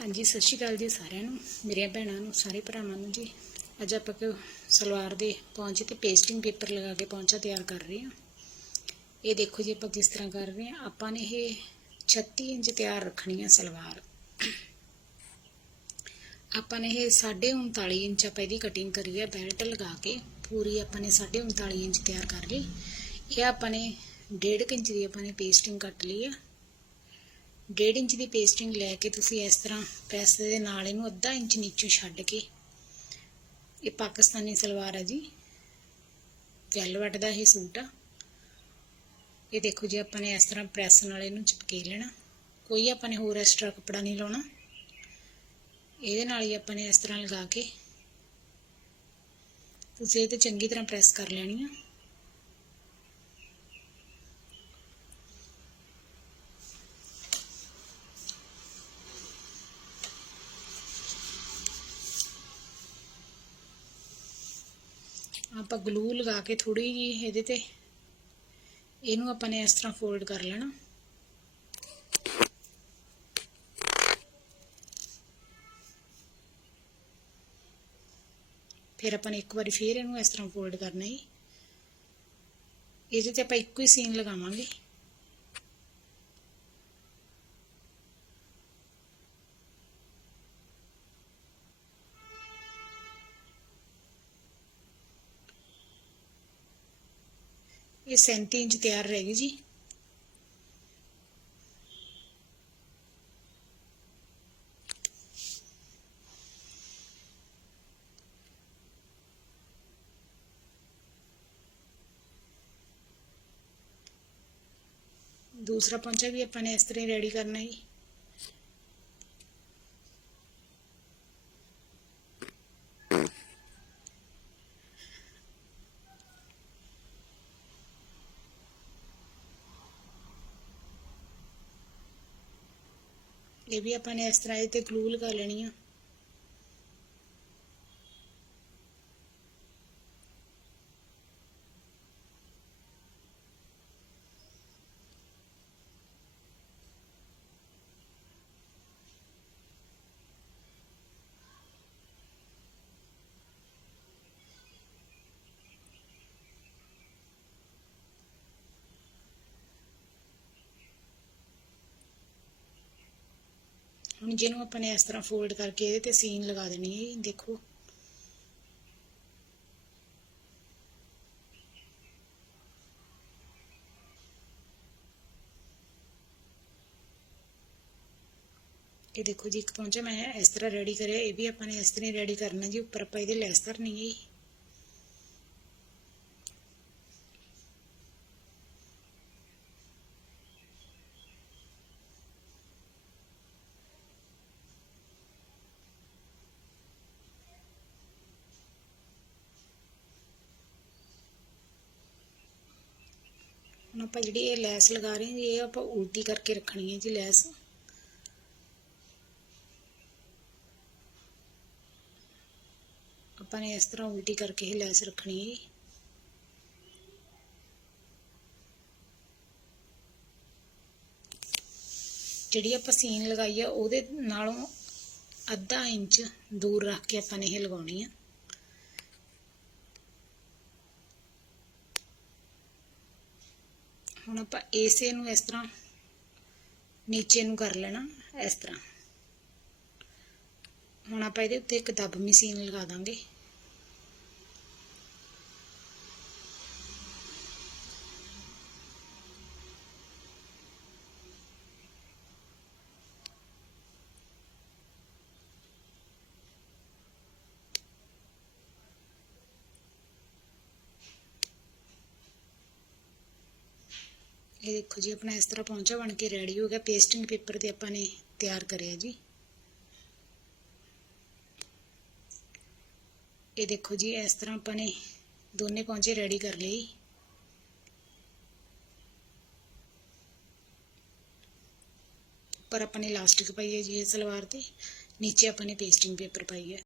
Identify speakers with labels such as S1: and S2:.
S1: ਹਾਂਜੀ, ਸਤਿ ਸ਼੍ਰੀ ਅਕਾਲ ਜੀ ਸਾਰਿਆਂ ਨੂੰ, ਮੇਰੀਆਂ ਭੈਣਾਂ ਨੂੰ, ਸਾਰੇ ਭਰਾਵਾਂ ਨੂੰ ਜੀ। ਅੱਜ ਆਪਾਂ ਕਿ ਸਲਵਾਰ ਦੇ ਪੌਂਚੇ ਤੇ ਪੇਸਟਿੰਗ ਪੇਪਰ ਲਗਾ ਕੇ ਪੌਂਚਾ ਤਿਆਰ ਕਰ ਰਹੇ ਹਾਂ। ਇਹ ਦੇਖੋ ਜੀ ਆਪਾਂ ਕਿਸ ਤਰ੍ਹਾਂ ਕਰ ਰਹੇ ਹਾਂ। ਆਪਾਂ ਨੇ ਇਹ 36 ਇੰਚ ਤਿਆਰ ਰੱਖਣੀ ਹੈ ਸਲਵਾਰ। ਆਪਾਂ ਨੇ ਇਹ 39.5 ਇੰਚ ਆਪਾਂ ਇਹਦੀ ਕਟਿੰਗ ਕਰੀ ਹੈ ਬੈਲਟ ਲਗਾ ਕੇ। ਪੂਰੀ ਆਪਾਂ ਨੇ 39.5 ਇੰਚ ਤਿਆਰ ਕਰ ਲਈ। ਇਹ ਆਪਾਂ ਨੇ 1.5 ਇੰਚ ਦੀ ਆਪਾਂ ਨੇ ਪੇਸਟਿੰਗ ਕੱਟ ਲਈ ਹੈ 1.5 ਇੰਚ ਦੀ ਪੇਸਟਿੰਗ ਲੈ ਕੇ ਤੁਸੀਂ ਇਸ ਤਰ੍ਹਾਂ ਪ੍ਰੈਸ ਦੇ ਨਾਲ ਇਹਨੂੰ ਅੱਧਾ ਇੰਚ ਨੀਚੋਂ ਛੱਡ ਕੇ, ਇਹ ਪਾਕਿਸਤਾਨੀ ਸਲਵਾਰ ਹੈ ਜੀ ਵੈਲਵਟ ਦਾ ਇਹ ਸੂਟ ਆ। ਇਹ ਦੇਖੋ ਜੀ, ਆਪਾਂ ਨੇ ਇਸ ਤਰ੍ਹਾਂ ਪ੍ਰੈਸ ਨਾਲ ਇਹਨੂੰ ਚਿਪਕੇ ਲੈਣਾ। ਕੋਈ ਆਪਾਂ ਨੇ ਹੋਰ ਐਕਸਟਰਾ ਕੱਪੜਾ ਨਹੀਂ ਲਾਉਣਾ। ਇਹਦੇ ਨਾਲ ਹੀ ਆਪਾਂ ਨੇ ਇਸ ਤਰ੍ਹਾਂ ਲਗਾ ਕੇ, ਤੁਸੀਂ ਇਹ ਤੇ ਚੰਗੀ ਤਰ੍ਹਾਂ ਪ੍ਰੈਸ ਕਰ ਲੈਣੀ ਆ। ਆਪਾਂ ਗਲੂ ਲਗਾ ਕੇ ਥੋੜੀ ਜੀ ਇਹਦੇ ਤੇ ਇਹਨੂੰ ਆਪਾਂ ਨੇ ਇਸ ਤਰ੍ਹਾਂ ਫੋਲਡ ਕਰ ਲੈਣਾ। ਫਿਰ ਆਪਾਂ ਨੇ ਇੱਕ ਵਾਰੀ ਫੇਰ ਇਹਨੂੰ ਇਸ ਤਰ੍ਹਾਂ ਫੋਲਡ ਕਰਨਾ ਹੈ ਇਹਦੇ ਤੇ ਆਪਾਂ ਇੱਕੋ ਹੀ ਸੀਨ ਲਗਾਵਾਂਗੇ। ਇਹ 37 ਇੰਚ ਤਿਆਰ ਰਹੇਗੀ ਜੀ ਦੂਸਰਾ ਪੌਂਚਾ ਵੀ ਆਪਾਂ ਨੇ ਇਸ ਤਰ੍ਹਾਂ ਹੀ ਰੈਡੀ ਕਰਨਾ ਇਹ ਵੀ ਆਪਾਂ ਨੇ ਇਸ ਤਰ੍ਹਾਂ ਇਹ ਤੇ ਗਲੂ ਲਗਾ ਲੈਣੀ ਆ। ਹੁਣ ਜਿਹਨੂੰ ਆਪਾਂ ਨੇ ਇਸ ਤਰ੍ਹਾਂ ਫੋਲਡ ਕਰਕੇ ਇਹਦੇ ਤੇ ਸੀਨ ਲਗਾ ਦੇਣੀ ਹੈ ਦੇਖੋ। ਇਹ ਦੇਖੋ ਜੀ, ਇੱਕ ਪਹੁੰਚਾ ਮੈਂ, ਇਸ ਤਰ੍ਹਾਂ ਰੈਡੀ ਕਰਿਆ, ਇਹ ਵੀ ਆਪਾਂ ਨੇ ਇਸ ਤਰ੍ਹਾਂ ਰੈਡੀ ਕਰਨਾ ਜੀ, ਉੱਪਰ ਆਪਾਂ ਇਹਦੇ ਲੈਸ ਧਰਨੀ ਹੈ। ਹੁਣ ਆਪਾਂ ਜਿਹੜੀ ਇਹ ਲੈਸ ਲਗਾ ਰਹੇ ਹਾਂ ਜੀ, ਇਹ ਆਪਾਂ ਉਲਟੀ ਕਰਕੇ ਰੱਖਣੀ ਹੈ ਜੀ ਲੈਸ। ਆਪਾਂ ਨੇ ਇਸ ਤਰ੍ਹਾਂ ਉਲਟੀ ਕਰਕੇ ਇਹ ਲੈਸ ਰੱਖਣੀ ਹੈ ਜੀ। ਜਿਹੜੀ ਆਪਾਂ ਸੀਨ ਲਗਾਈ ਆ, ਉਹਦੇ ਨਾਲੋਂ ਅੱਧਾ ਇੰਚ ਦੂਰ ਰੱਖ ਕੇ ਆਪਾਂ ਨੇ ਇਹ ਲਗਾਉਣੀ ਆ। ਹੁਣ ਆਪਾਂ ਇਸੇ ਨੂੰ ਇਸ ਤਰ੍ਹਾਂ, ਨੀਚੇ ਨੂੰ ਕਰ ਲੈਣਾ, ਇਸ ਤਰ੍ਹਾਂ। ਹੁਣ ਆਪਾਂ ਇਹਦੇ ਉੱਤੇ ਇੱਕ ਦੱਬ ਮਸ਼ੀਨ ਲਗਾ ਦਾਂਗੇ। ਇਹ ਦੇਖੋ ਜੀ, ਆਪਣਾ ਇਸ ਤਰ੍ਹਾਂ ਪਹੁੰਚਾ ਬਣ ਕੇ ਰੈਡੀ ਹੋ ਗਿਆ। ਪੇਸਟਿੰਗ ਪੇਪਰ ਤੇ ਆਪਾਂ ਨੇ ਤਿਆਰ ਕਰਿਆ ਜੀ। ਇਹ ਦੇਖੋ ਜੀ, ਇਸ ਤਰ੍ਹਾਂ ਆਪਾਂ ਨੇ ਦੋਨੇ ਪਹੁੰਚੇ ਰੈਡੀ ਕਰ ਲਏ। ਉੱਪਰ ਆਪਾਂ ਨੇ ਇਲਾਸਟਿਕ ਪਾਈ ਹੈ ਜੀ ਇਹ ਸਲਵਾਰ ਤੇ। ਨੀਚੇ ਆਪਾਂ ਨੇ ਪੇਸਟਿੰਗ ਪੇਪਰ ਪਾਈ ਹੈ।